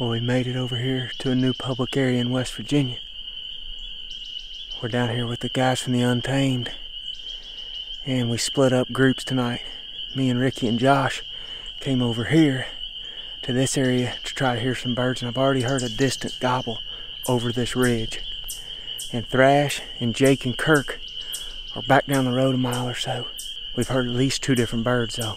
Well, we made it over here to a new public area in West Virginia. We're down here with the guys from the Untamed, and we split up groups tonight. Me and Ricky and Josh came over here to this area to try to hear some birds, and I've already heard a distant gobble over this ridge. And Thrash and Jake and Kirk are back down the road a mile or so. We've heard at least 2 different birds though.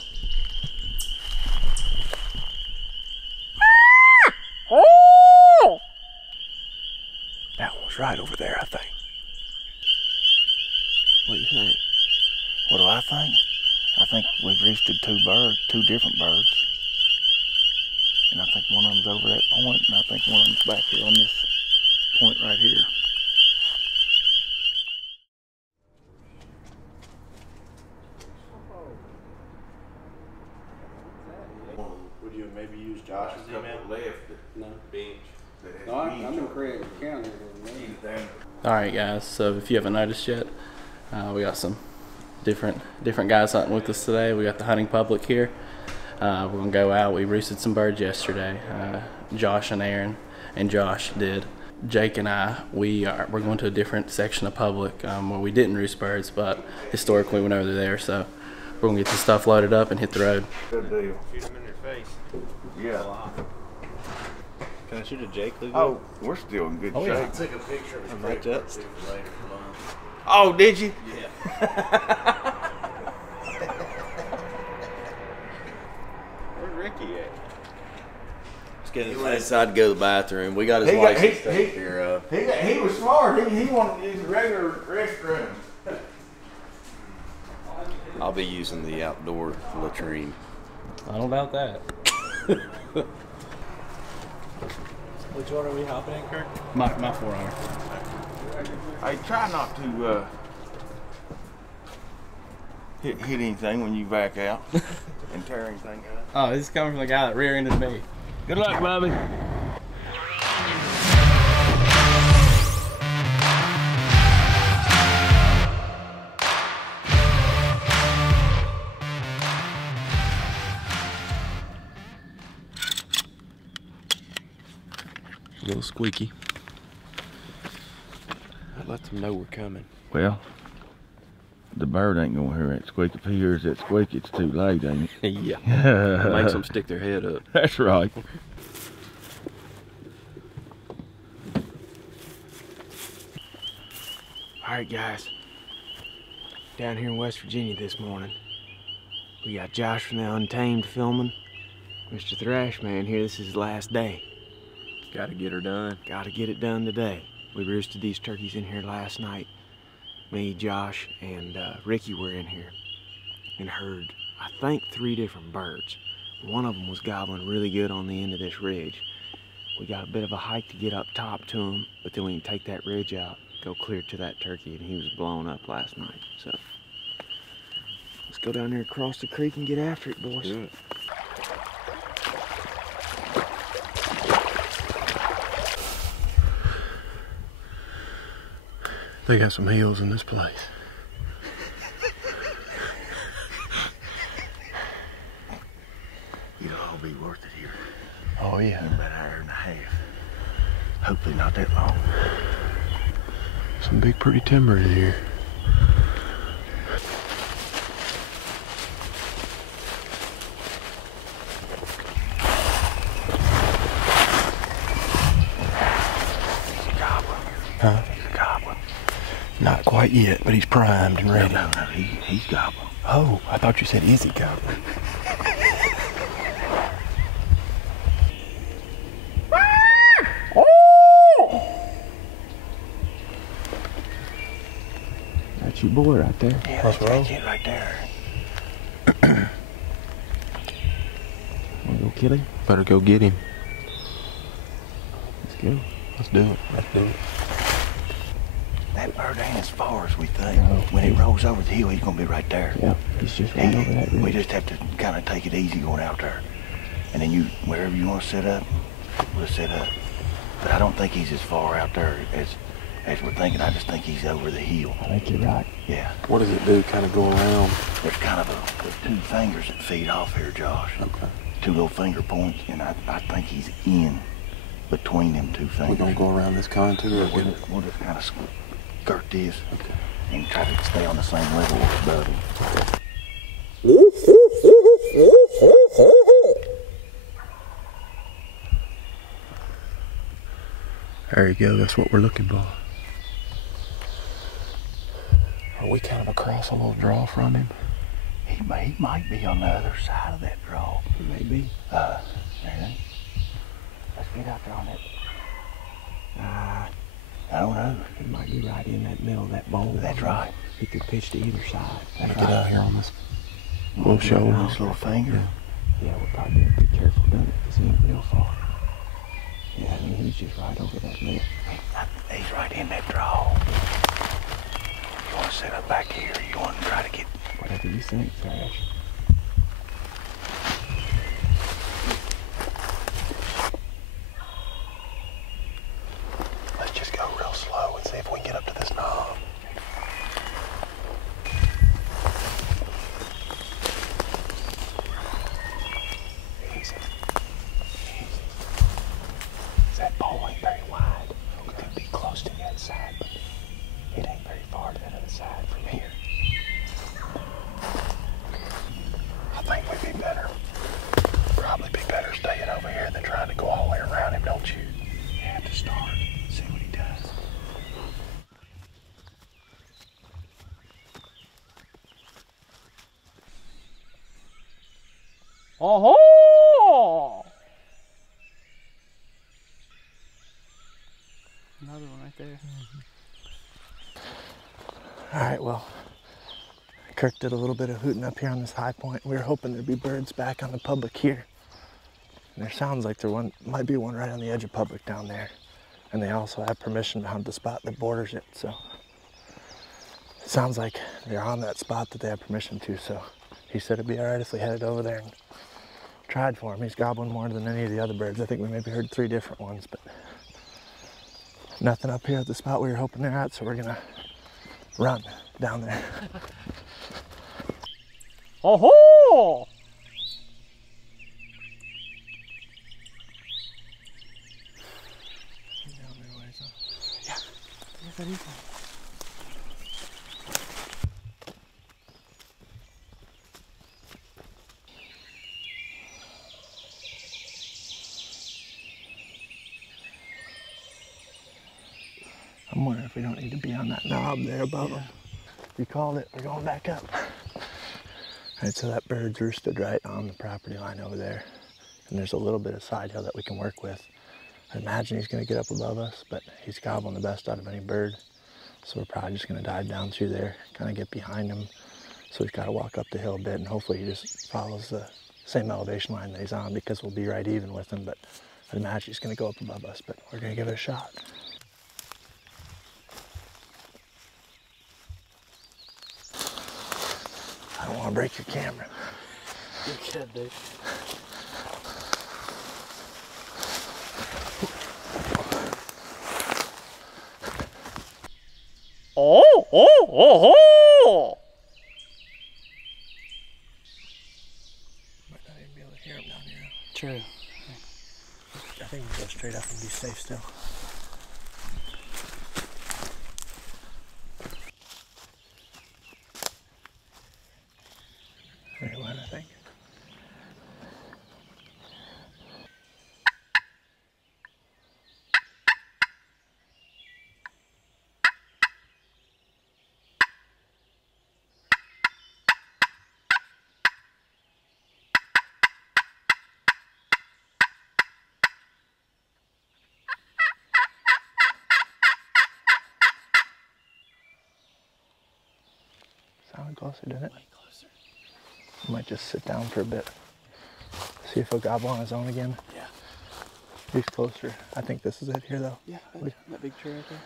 That one was right over there, I think. What do you think? What do I think? I think we've roosted 2 different birds. And I think one of them's over that point, and I think one of them's back here on this point right here. Would you maybe use Josh's email? No. Bench. No, I'm in Craig County. Alright guys, so if you haven't noticed yet, we got some different guys hunting with us today. We got the hunting public here. We're gonna go out. We roosted some birds yesterday. Josh and Aaron, and Josh did. Jake and I, we're going to a different section of public where we didn't roost birds, but historically we know they're there. So we're gonna get this stuff loaded up and hit the road. Good deal. Shoot him in their face. Yeah. Can I shoot a Jake Lugo? Oh, we're still in good shape. I took a picture of his Right later up. for lunch. Oh, did you? Yeah. Where's Ricky at? He went inside to go to the bathroom. We got his license taken care of. He was smart. He wanted to use the regular restroom. I'll be using the outdoor latrine. I don't doubt that. Which one are we hopping in, Kirk? My 4-hour. Hey, try not to hit anything when you back out and tear anything up. Oh, this is coming from the guy that rear-ended me. Good luck, Bobby. A little squeaky. That lets them know we're coming. Well, the bird ain't gonna hear that squeak. If he hears that squeak, it's too late, ain't it? Yeah. It makes them stick their head up. That's right. Alright guys, down here in West Virginia this morning, we got Josh from the Untamed filming. Mr. Thrash Man here, this is his last day. Gotta get her done. Gotta get it done today. We roosted these turkeys in here last night. Me, Josh, and Ricky were in here and heard, I think, 3 different birds. One of them was gobbling really good on the end of this ridge. We got a bit of a hike to get up top to him, but then we can take that ridge out, go clear to that turkey, and he was blown up last night. So let's go down there across the creek and get after it, boys. Do it. They got some hills in this place. It'll all be worth it here. Oh yeah. In about an hour and a half. Hopefully not that long. Some big pretty timber in here. Huh? Gobbling. Not quite yet, but he's primed and ready. No, he's gobbling. Oh, I thought you said is he gobbling? That's your boy right there. Yeah, What's that's wrong? that kid right there. Wanna go kill him? Better go get him. Let's go. Let's do it. Let's do it. That bird ain't as far as we think. When he rolls over the hill, he's gonna be right there. Yeah, he's just right over that ridge. We just have to kind of take it easy going out there. And then wherever you want to set up, we'll set up. But I don't think he's as far out there as we're thinking. I just think he's over the hill. I think you're right. Yeah. What does it do? Kind of go around? There's kind of there's 2 fingers that feed off here, Josh. Okay. 2 little finger points, and I think he's in between them two fingers. We're gonna go around this contour. Or We'll just kind of skirt this and try to stay on the same level with the buddy. There you go. That's what we're looking for. Are we kind of across a little draw from him? He might be on the other side of that draw. He may be. Aaron, let's get out there on that. I don't know. He might be right in that middle of that bowl. That's right. He could pitch to either side. That's Get out here on this Little shoulder. This little finger. Yeah, we'll probably have to be careful doing it because he ain't real far. Yeah, I mean, he's just right over that middle. He's right in that draw. You want to set up back here? You want to try to get... Whatever you think, Thrash. Let's just go real slow and see if we can get up to this knob. Easy. That bowl ain't very wide. We could be close to the other side, but it ain't very far to that other side from here. I think we'd be better. Probably be better staying over here than trying to go all the way around him, don't you? Yeah, to start. See what he does. Oh! Another one right there. All right, well, Kirk did a little bit of hooting up here on this high point. We were hoping there'd be birds back on the public here. And there sounds like there might be one right on the edge of public down there. And they also have permission to hunt the spot that borders it, so. It sounds like they're on that spot that they have permission to, so. He said it'd be all right if we headed over there and tried for him. He's gobbling more than any of the other birds. I think we maybe heard 3 different ones, but nothing up here at the spot we were hoping they're at, so we're gonna run down there. Oh! Yeah, that is. I'm wondering if we don't need to be on that knob there above them. You called it, we're going back up. All right, so that bird's roosted right on the property line over there. And there's a little bit of side hill that we can work with. I imagine he's gonna get up above us, but he's gobbling the best out of any bird. So we're probably just gonna dive down through there, kind of get behind him. So he's gotta walk up the hill a bit, and hopefully he just follows the same elevation line that he's on, because we'll be right even with him. But I'd imagine he's gonna go up above us, but we're gonna give it a shot. I don't wanna break your camera. You could, dude. Oh! Might not even be able to hear him down here. True. I think we'll go straight up and be safe still. Right one, I think. Sounded closer, didn't it? Way closer. I might just sit down for a bit. See if he'll gobble on his own again. Yeah. He's closer. I think this is it here, though. Yeah, that big tree right there.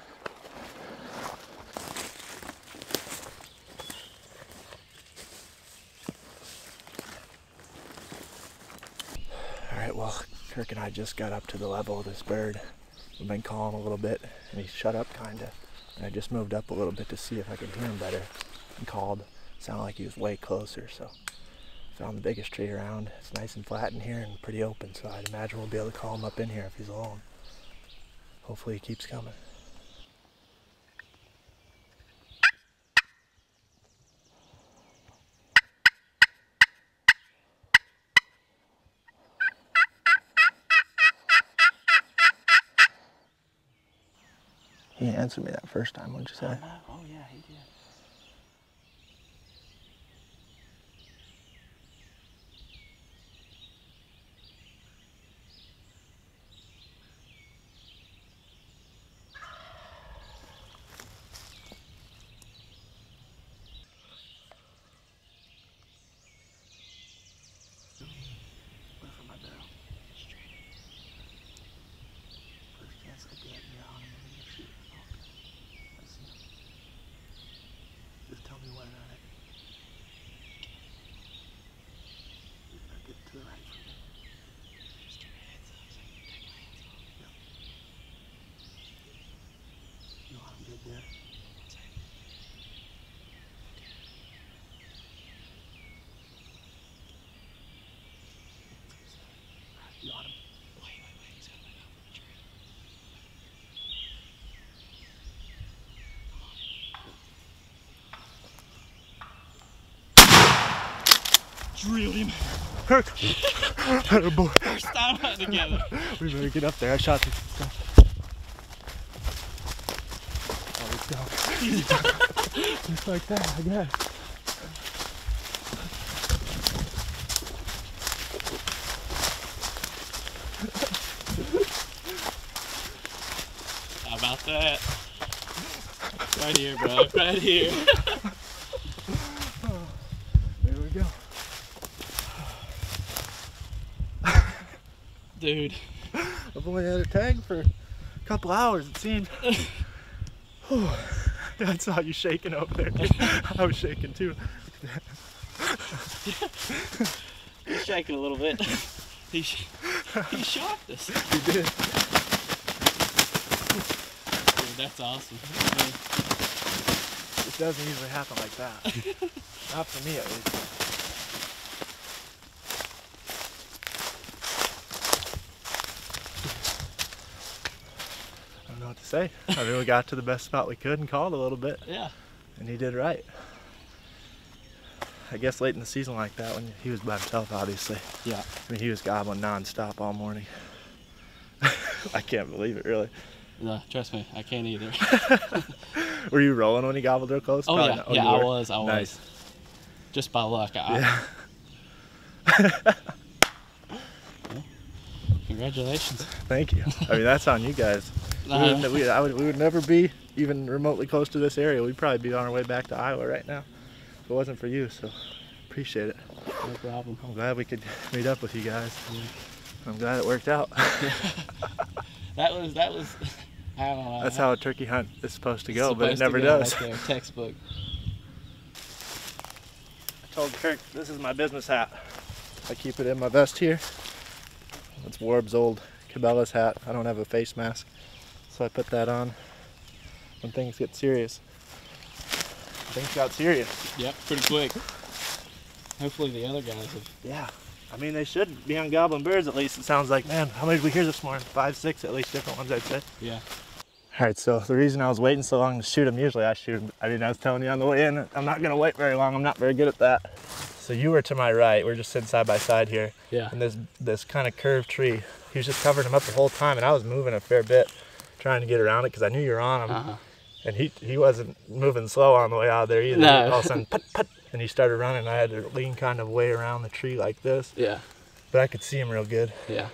All right, well, Kirk and I just got up to the level of this bird. We've been calling a little bit, and he's shut up kind of. And I just moved up a little bit to see if I could hear him better, and called. Sounded like he was way closer, so found the biggest tree around. It's nice and flat in here and pretty open, so I'd imagine we'll be able to call him up in here if he's alone. Hopefully he keeps coming. He answered me that first time, what'd you say? Oh, yeah, he did. Just tell me when, alright? Get to the right from me. Just keep your hands up so I can take my hands off. Yep. You know I'm good there? You got him. Wait, he's gonna let out from the tree. Drilled him. Kirk! Atta boy. First time hunting together. We better get up there. I shot this stuff. Oh, let's go. Just like that, I guess. How about that? Right here, bro. Right here. There we go. Dude. I've only had a tag for a couple hours, it seemed. Whew. I saw you shaking over there. I was shaking too. He's shaking a little bit. He shocked us. You did. Dude, that's awesome. It doesn't usually happen like that. Not for me, at least. I don't know what to say. I mean, we got to the best spot we could and called a little bit. Yeah. And he did right. I guess late in the season like that, when he was by himself, obviously. Yeah. I mean, he was gobbling non-stop all morning. I can't believe it, really. No, trust me, I can't either. Were you rolling when he gobbled real close? Oh, Probably yeah. not. Oh, Yeah, you I were? was. Nice. Just by luck. Yeah. Congratulations. Thank you. I mean, that's on you guys. We would never be even remotely close to this area. We'd probably be on our way back to Iowa right now if it wasn't for you, so appreciate it. No problem. I'm glad we could meet up with you guys. I'm glad it worked out. That was, I don't know. That's how a turkey hunt is supposed to go, It's but it supposed never to go does. Right there, textbook. I told Kirk, this is my business hat. I keep it in my vest here. It's Warb's old Cabela's hat. I don't have a face mask, so I put that on when things get serious. Things got serious. Yep, pretty quick. Hopefully the other guys have. Yeah. I mean, they should be on gobbling birds at least, it sounds like. Man, how many did we hear this morning? 5, 6 at least, different ones I'd say. Yeah. All right, so the reason I was waiting so long to shoot them, usually I shoot them. I mean, I was telling you on the way in, I'm not gonna wait very long. I'm not very good at that. So you were to my right. We're just sitting side by side here. Yeah. And this kind of curved tree, he was just covering him up the whole time, and I was moving a fair bit, trying to get around it because I knew you were on him. Uh-huh. And he wasn't moving slow on the way out there either. No. All of a sudden, put, put, and he started running. I had to lean kind of way around the tree like this. Yeah. But I could see him real good. Yeah.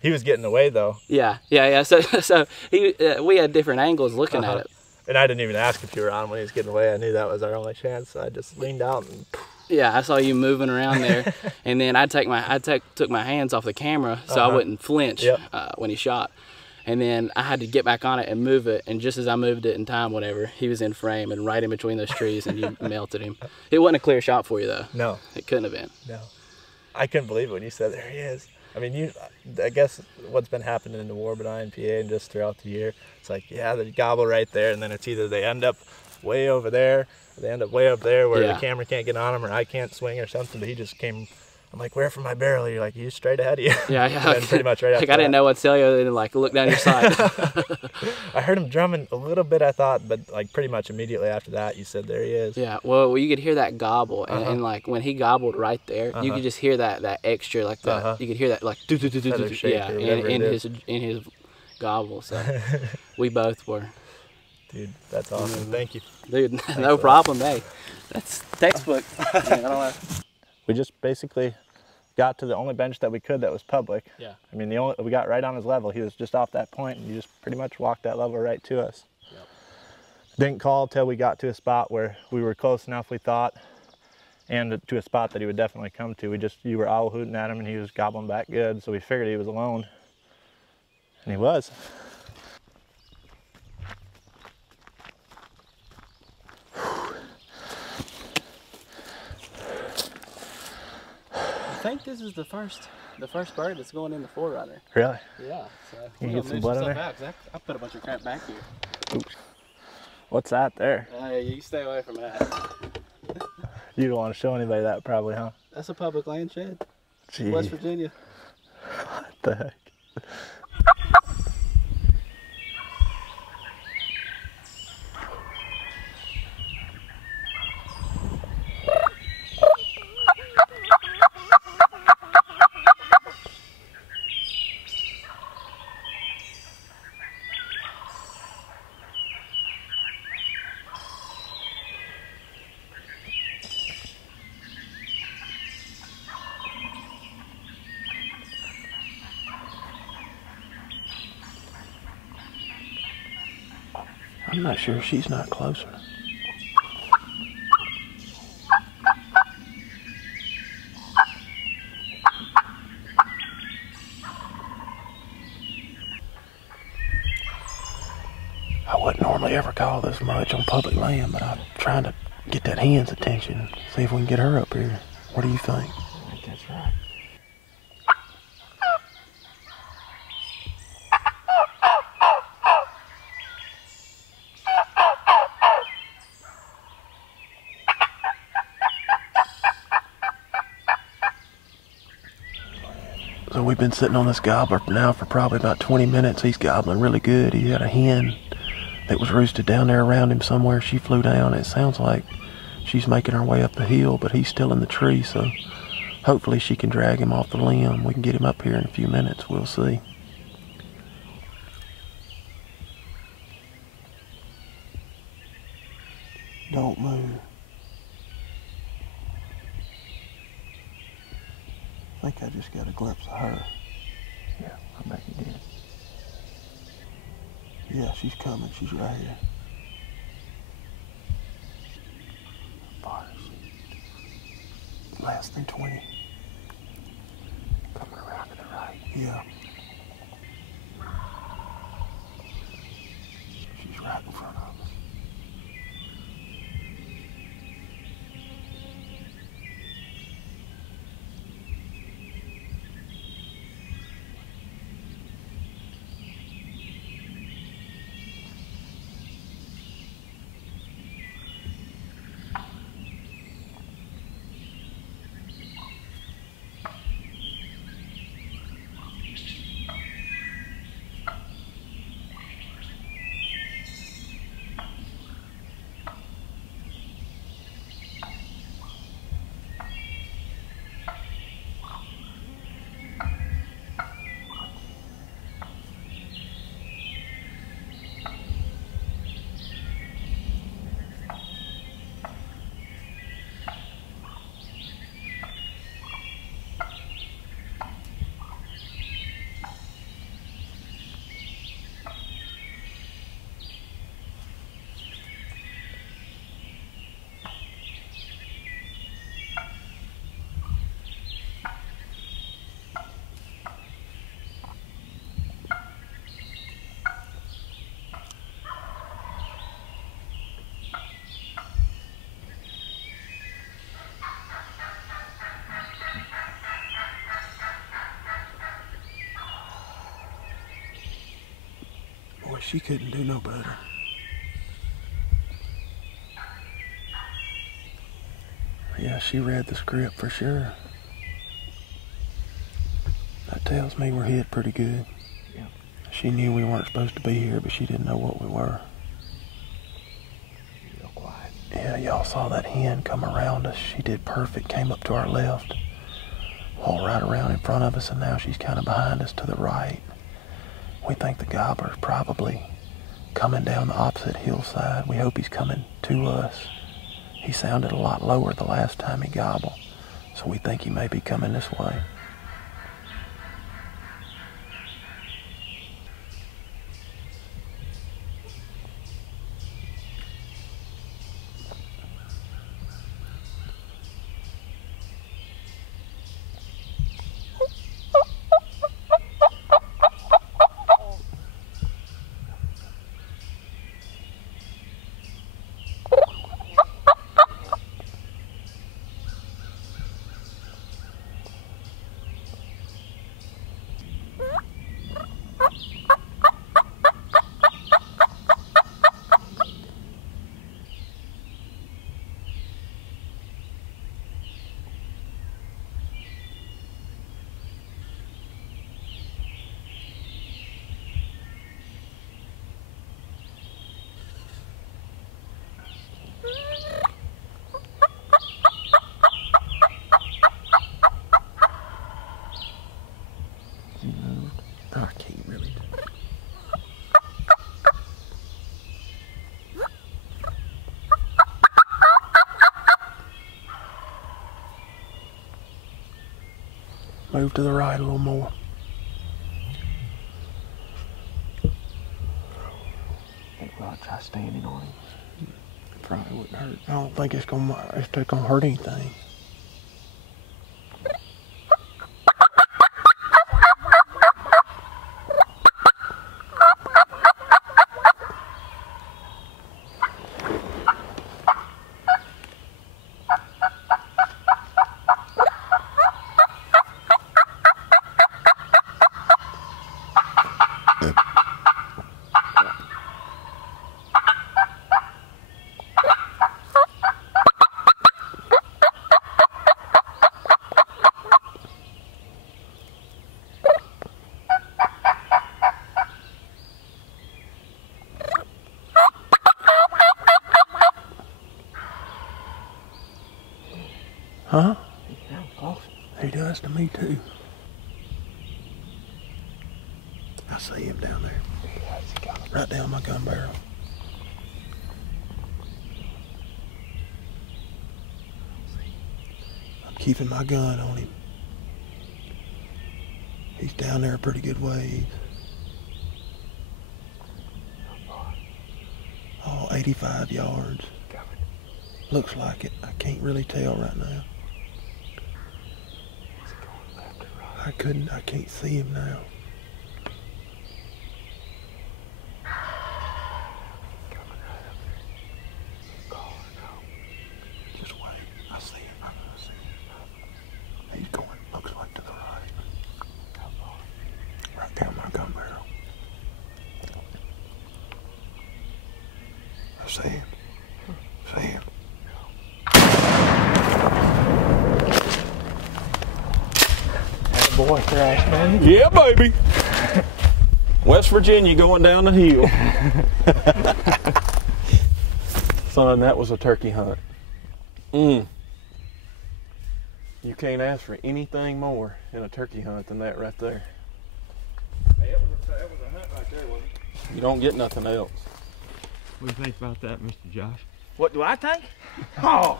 He was getting away though. Yeah. So we had different angles looking at it. And I didn't even ask if you were on him when he was getting away. I knew that was our only chance. So I just leaned out and. Yeah, I saw you moving around there, and then I took my hands off the camera so I wouldn't flinch when he shot, and then I had to get back on it and move it. And just as I moved it in time, whatever, he was in frame and right in between those trees, and you melted him. It wasn't a clear shot for you though. No. It couldn't have been. No. I couldn't believe it when you said, there he is. I mean, I guess what's been happening in the Warbin INPA and just throughout the year, it's like, yeah, they gobble right there, and then it's either they end up way over there, or they end up way up there where the camera can't get on him, or I can't swing or something, but he just came I'm like, where from my barrel? You're like, you straight ahead of you. Yeah, yeah. And pretty much right after like I didn't know what to tell you other than like look down your sight. I heard him drumming a little bit, I thought, but like pretty much immediately after that, you said, there he is. Yeah, well, you could hear that gobble, and like when he gobbled right there, you could just hear that extra, like that. You could hear that like do do do do do. Yeah, in his gobble. So we both were. Dude, that's awesome. Thank you. Dude, no problem. Hey, that's textbook. I don't know. We just basically got to the only bench that we could that was public. Yeah. I mean, we got right on his level. He was just off that point, and you just pretty much walked that level right to us. Yep. Didn't call till we got to a spot where we were close enough, we thought, and to a spot that he would definitely come to. You were owl hooting at him, and he was gobbling back good, so we figured he was alone, and he was. I think this is the first bird that's going in the 4Runner. Really? Yeah. So you get some blood in there? I put a bunch of crap back here. Oops. What's that there? You stay away from that. You don't want to show anybody that probably, huh? That's a public land shed. Gee. West Virginia. What the heck? I'm not sure she's not closer. I wouldn't normally ever call this much on public land, but I'm trying to get that hen's attention, see if we can get her up here. What do you think? I think that's right. So we've been sitting on this gobbler now for probably about 20 minutes. He's gobbling really good. He had a hen that was roosted down there around him somewhere. She flew down. It sounds like she's making her way up the hill, but he's still in the tree, so hopefully she can drag him off the limb. We can get him up here in a few minutes. We'll see. Don't move. I think I just got a glimpse of her. Yeah, I bet you did. Yeah, she's coming. She's right here. Far. Less than 20. Coming around to the right. Yeah. She's right in front of us. She couldn't do no better. Yeah, she read the script for sure. tells me we're hit pretty good. Yeah. She knew we weren't supposed to be here, but she didn't know what we were. Real quiet. Yeah, y'all saw that hen come around us. She did perfect, came up to our left, walked right around in front of us, and now she's kind of behind us to the right. We think the gobbler's probably coming down the opposite hillside. We hope he's coming to us. He sounded a lot lower the last time he gobbled, so we think he may be coming this way. I can't really. Move to the right a little more. I think we'll try standing on him. Probably wouldn't hurt. I don't think it's gonna hurt anything. Huh? He does to me too. I see him down there. Right down my gun barrel. I'm keeping my gun on him. He's down there a pretty good ways. Oh, 85 yards. Looks like it. I can't really tell right now. I can't see him now. Just wait. I see him. I see him. He's going, looks like to the right. Right down my gun barrel. I see him. See him. Boy, crash, man. Yeah, baby. West Virginia going down the hill. Son, that was a turkey hunt. You can't ask for anything more in a turkey hunt than that right there. Hey, that was a hunt right there, wasn't it? You don't get nothing else. What do you think about that, Mr. Josh? What do I think? Oh,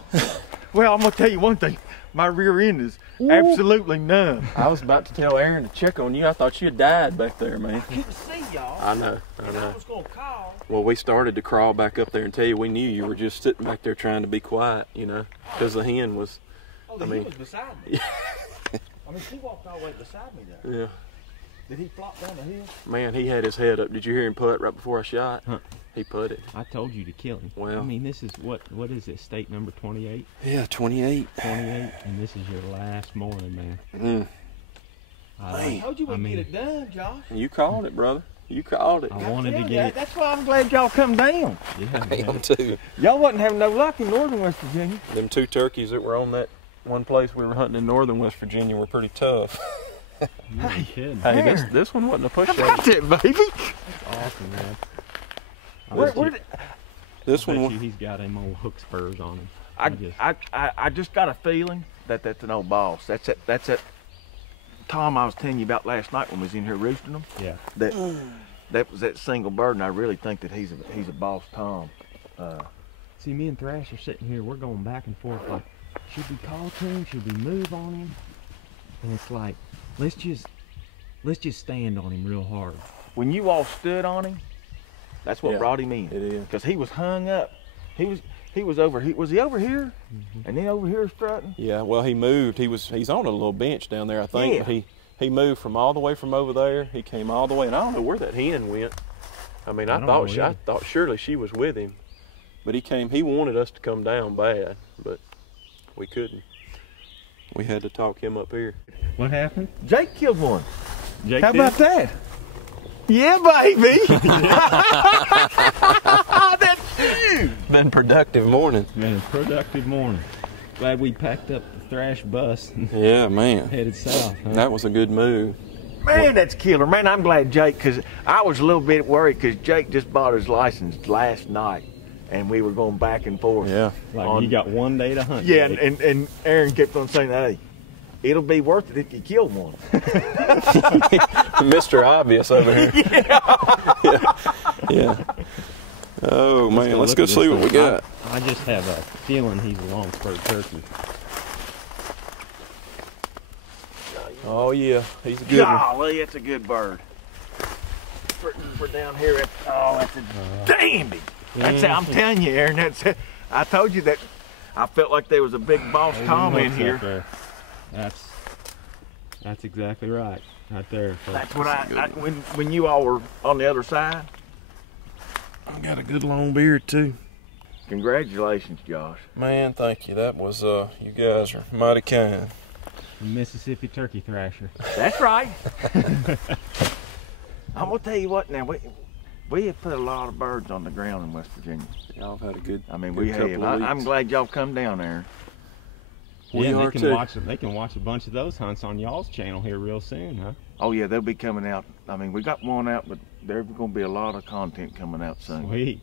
well, I'm gonna tell you one thing. My rear end is absolutely numb. I was about to tell Aaron to check on you. I thought you had died back there, man. I couldn't see y'all. I know. I was gonna call. Well, we started to crawl back up there and tell you we knew you were just sitting back there trying to be quiet, you know, because the hen was. Oh, the hen was beside me. I mean, she walked all the way beside me there. Yeah. Did he flop down the hill? Man, he had his head up. Did you hear him putt right before I shot? Huh. He putted. I told you to kill him. Well, I mean, this is what is it? State number 28. Yeah, 28. 28, and this is your last morning, man. Man. I told you we'd get it done, Josh. You called it, brother. You called it. I wanted to get it. That's why I'm glad y'all come down. Yeah, I am too. Y'all wasn't having no luck in northern West Virginia. Them two turkeys that were on that one place we were hunting in northern West Virginia were pretty tough. Hey, this one wasn't a push That's it, baby. awesome, man. This I bet one, you he's got them old hook spurs on him. I just got a feeling that that's an old boss. That's that Tom I was telling you about last night when we was in here roosting them. Yeah. That was that single bird, and I really think that he's a boss Tom. See, me and Thrash are sitting here. We're going back and forth. Like, should we call to him? Should we move on him? And it's like, let's just stand on him real hard. When you all stood on him, that's what brought him in. it is. Because he was hung up. He was over here. Was he over here? And then over here strutting? Yeah, well, he moved. He's on a little bench down there, I think. Yeah. But he moved from all the way from over there. He came all the way, and I don't know where that hen went. I mean, I don't know either. thought surely she was with him. But he came. He wanted us to come down bad, but we couldn't. We had to talk him up here. What happened? Jake killed one. Jake How did? about that? Yeah, baby. That's you. Been productive morning. Man, productive morning. Glad we packed up the Thrash bus and Yeah, man. headed south. Huh? That was a good move. Man, that's killer. Man, I'm glad Jake, because I was a little bit worried because Jake just bought his license last night, and we were going back and forth. Yeah. Like, you got one day to hunt. Yeah, Jake. and Aaron kept on saying, hey, it'll be worth it if you kill one. Mr. Obvious over here. Yeah. Oh, man. Let's go look at see this what we thing. got. I just have a feeling he's a long-spurred turkey. Oh, yeah. He's a good one. Golly, that's a good bird. For down here, that's a dandy. That's I'm telling you, Aaron, I told you that I felt like there was a big boss Tom in here. There. That's exactly right. Right there. So That's what when you all were on the other side. I got a good long beard, too. Congratulations, Josh. Man, thank you. That was, you guys are mighty kind. Mississippi turkey thrasher. That's right. I'm gonna tell you what now. We have put a lot of birds on the ground in West Virginia. Y'all have had a good. I mean, good we have. couple of I'm weeks. glad y'all come down there. We Yeah, are they can too. watch. They can watch a bunch of those hunts on y'all's channel here real soon, huh? Oh yeah, they'll be coming out. I mean, we got one out, but there's gonna be a lot of content coming out soon. Sweet.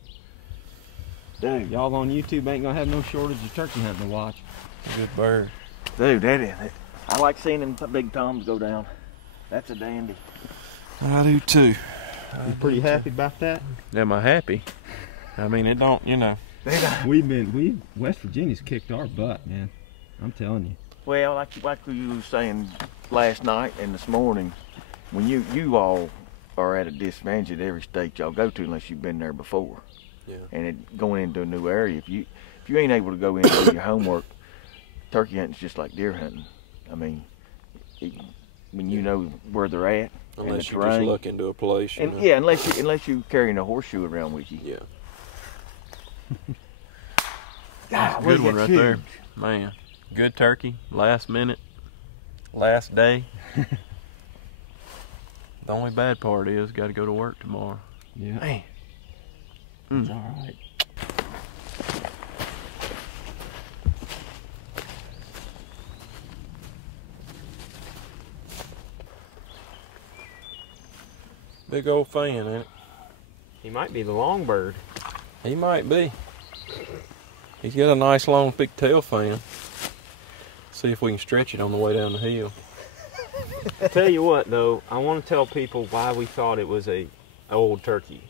Dude, Y'all on YouTube ain't gonna have no shortage of turkey hunting to watch. Good bird. dude, that is. I like seeing them big toms go down. That's a dandy. I do too. You pretty happy about that? Am I happy? I mean, it don't, you know. West Virginia's kicked our butt, man. I'm telling you. Well, like you were saying last night and this morning, when you all are at a disadvantage at every state y'all go to unless you've been there before. Yeah. And going into a new area, if you ain't able to go in and do your homework, turkey hunting's just like deer hunting. I mean, when you know where they're at, Unless and the you just terrain, look into a place. You and know. yeah, unless you carrying a horseshoe around with you. Yeah. God, Good one right there. Man, good turkey. Last minute. Last day. The only bad part is got to go to work tomorrow. Yeah. Man. It's all right. Big old fan, ain't it? He might be the long bird. He might be. He's got a nice long thick tail fan. See if we can stretch it on the way down the hill. Tell you what, though, I want to tell people why we thought it was a old turkey.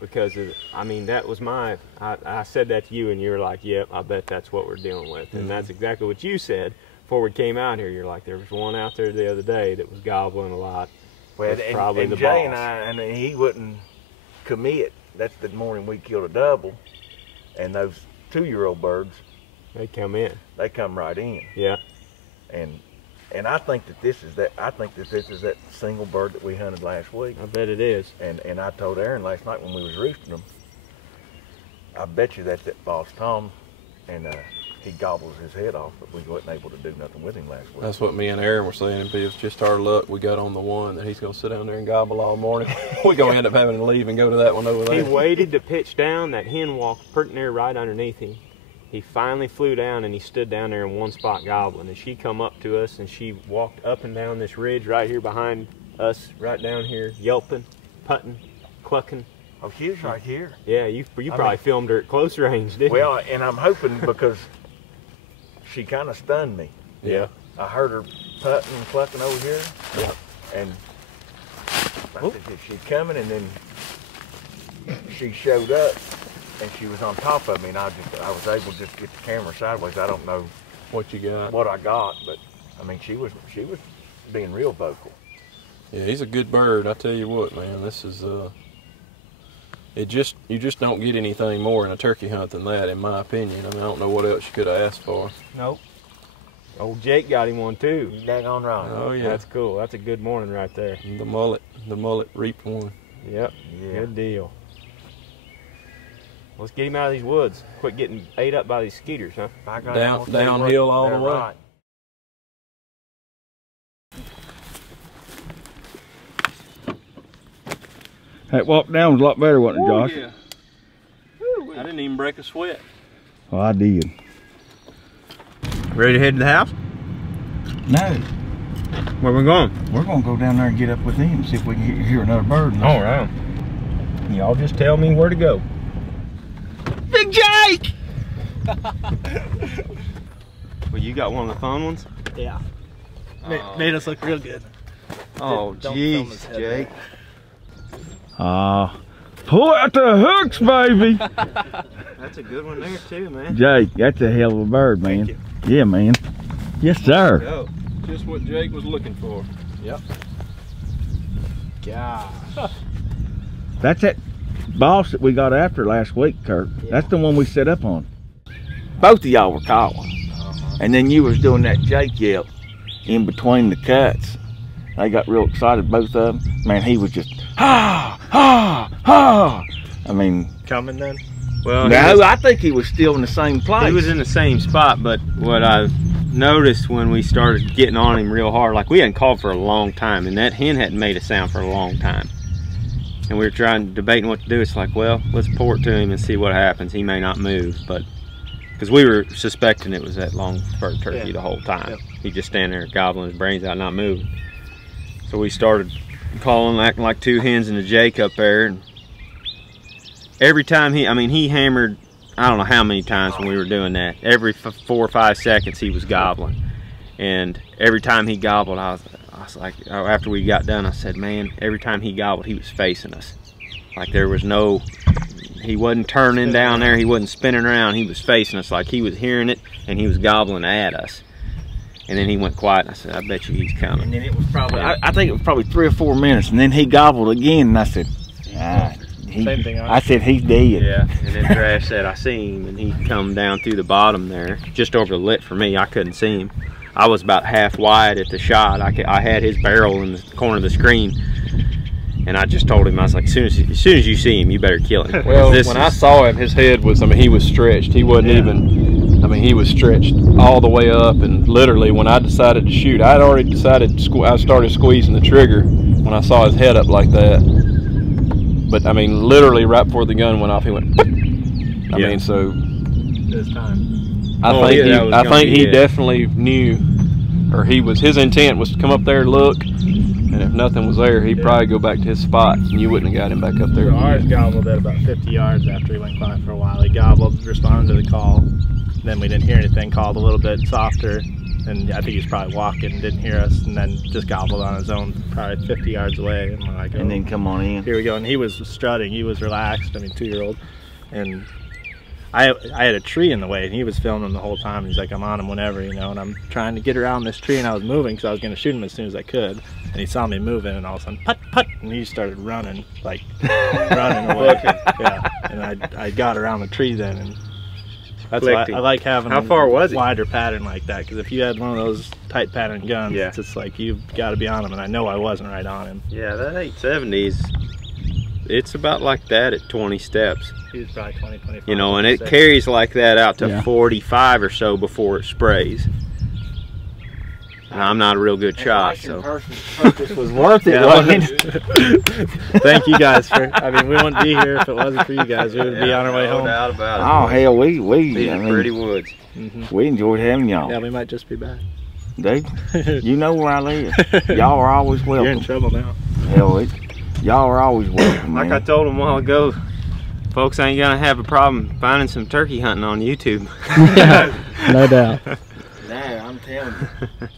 Because, I mean, that was I said that to you, and you were like, yep, I bet that's what we're dealing with. And that's exactly what you said before we came out here. You're like, there was one out there the other day that was gobbling a lot. Well, That's probably and the Jay boss. and he wouldn't commit. That's the morning we killed a double, and those 2-year-old birds, They come in. they come right in. Yeah. And I think that this is that. I think that this is that single bird that we hunted last week. I bet it is. And I told Aaron last night when we was roosting them, I bet you that's that boss Tom, and he gobbles his head off, but we wasn't able to do nothing with him last week. That's what me and Aaron were saying. If it's just our luck, we got on the one that he's going to sit down there and gobble all morning. We're going to end up having to leave and go to that one over He there. waited to pitch down. That hen walked pretty near right underneath him. he finally flew down and he stood down there in one spot gobbling. And she come up to us and she walked up and down this ridge right here behind us, right down here, yelping, putting, clucking. Oh, she was right here. Yeah, you probably filmed her at close range, didn't you? Well, and I'm hoping because she kind of stunned me. Yeah. I heard her putting and clucking over here. Yeah. And I said, is she coming? And then she showed up and she was on top of me, and I was able to just get the camera sideways. I don't know what you got, what I got, but I mean, she was being real vocal. Yeah, he's a good bird. I tell you what, man, this is you just don't get anything more in a turkey hunt than that, in my opinion. I mean, I don't know what else you could have asked for. Nope. Old Jake got him one too. Dang on right. Oh yeah, that's cool. That's a good morning right there. The mullet reaped one. Yep. Yeah. Good deal. Let's get him out of these woods. Quit getting ate up by these skeeters, huh? Downhill all the way. Right. That walk down was a lot better, wasn't it, Josh? Yeah. I didn't even break a sweat. Well, I did. Ready to head to the house? No. Where we going? We're going to go down there and get up with him and see if we can hear another bird. All right. Y'all just tell me where to go. Big Jake! Well, you got one of the fun ones? Yeah. Made us look real good. Oh, jeez, Jake. Pull out the hooks, baby. That's a good one there too, man. Jake, that's a hell of a bird, man. Thank you. Yeah, man. Yes, sir. Go. Just what Jake was looking for. Yep. Gosh. That's that boss that we got after last week, Kirk. Yeah. That's the one we set up on. Both of y'all were calling. And then you was doing that Jake yelp in between the cuts. They got real excited, both of them. Man, he was just, ha, ha, ha. I mean. Coming then? Well, no, I think he was still in the same place. He was in the same spot, but what I noticed when we started getting on him real hard, like we hadn't called for a long time, and that hen hadn't made a sound for a long time. And we were debating what to do. It's like, well, let's pour it to him and see what happens. He may not move, but because we were suspecting it was that long-furred turkey the whole time. He'd just stand there gobbling his brains out, not moving. So we started calling, acting like two hens and a Jake up there. And every time he hammered, I don't know how many times when we were doing that. Every 4 or 5 seconds he was gobbling. And every time he gobbled, I was like, after we got done, I said, man, every time he gobbled, he was facing us. Like there was no, he wasn't turning down there, he wasn't spinning around, he was facing us like he was hearing it and he was gobbling at us. And then he went quiet and I said, I bet you he's coming. And then it was probably, I think it was probably 3 or 4 minutes, and then he gobbled again and I said, same thing. I said, he's dead. Yeah, and then Trash said, I seen him, and he come down through the bottom there, just over the lip for me. I couldn't see him. I was about half wide at the shot. I had his barrel in the corner of the screen, and I just told him, I was like, as soon as you see him, you better kill him. Well, when I saw him, his head was, he was stretched. He wasn't even, he was stretched all the way up, and literally when I decided to shoot, I'd already decided, I started squeezing the trigger when I saw his head up like that. But literally right before the gun went off, he went. I mean, so this time. I think he definitely knew, or his intent was to come up there and look, and if nothing was there, he'd probably go back to his spot, and you wouldn't have got him back up there. So ours gobbled at about 50 yards after he went quiet for a while. He gobbled, responded to the call. Then we didn't hear anything, called a little bit softer, and I think he was probably walking and didn't hear us, and then just gobbled on his own probably 50 yards away. And we're like, and then come on in. Here we go. And he was strutting. He was relaxed. 2-year-old. And I had a tree in the way, and he was filming the whole time. He's like, I'm on him whenever, and I'm trying to get around this tree, and I was moving because I was going to shoot him as soon as I could. And he saw me moving, and all of a sudden, put, put, and he started running, like running away. Yeah. And I got around the tree then, and that's why I like having How far was a wider pattern like that, because if you had one of those tight pattern guns, it's just like you've got to be on him, and I know I wasn't right on him. Yeah, that 870's, it's about like that at 20 steps. He was probably 20, 25. And it carries like that out to 45 or so before it sprays. And I'm not a real good shot, so. Purpose was worth it, wasn't it? Thank you guys for. I mean, we wouldn't be here if it wasn't for you guys. We would be on our way home. No doubt about it. Oh hell, we I mean, Pretty Woods. We enjoyed having y'all. Yeah, we might just be back. Dude, you know where I live. Y'all are always welcome. You're in trouble now. Hell, y'all are always welcome, man. Like I told them a while ago, folks ain't gonna have a problem finding some turkey hunting on YouTube. No doubt. Nah, I'm telling you.